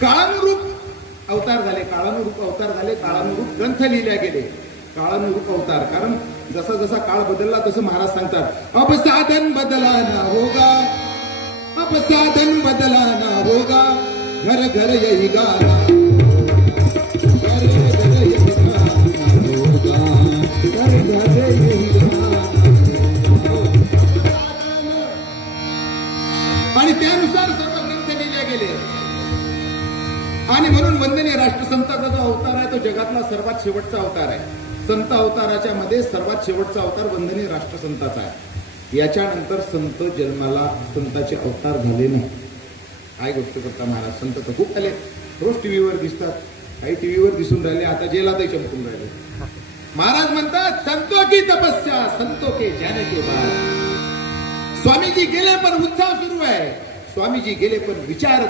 काळानुरूप अवतार झाले, काळानुरूप अवतार झाले, काळानुरूप ग्रंथ लिहिले गेले, काळानुरूप अवतार. कारण जसा जसा काळ बदलला तसं महाराज सांगतात, अब साधन बदला ना होगा, अब साधन बदला ना होगा, घर घर यही गाना, घर घर यही गाना होगा, घर घर यही गाना. आणि त्यानुसार सर्व ग्रंथ लिहिले गेले. आणि म्हणून वंदनीय राष्ट्रसंताचा जो अवतार आहे तो जगातला सर्वात शेवटचा अवतार आहे. संत अवताराच्या मध्ये सर्वात शेवटचा अवतार वंदनीय राष्ट्रसंताचा आहे. याच्यानंतर संत जन्माला, संताचे अवतार झाले नाही. काय गोष्ट करता महाराज, संत तर खूप आले, रोज टीव्हीवर दिसतात, काही टीव्हीवर दिसून राहिले, आता जेलातही चमकून राहिले. महाराज म्हणतात, संतो की तपस्या संतो के जाने के बाद. स्वामीजी गेले पण उत्साह सुरू आहे, स्वामीजी गेले पण विचार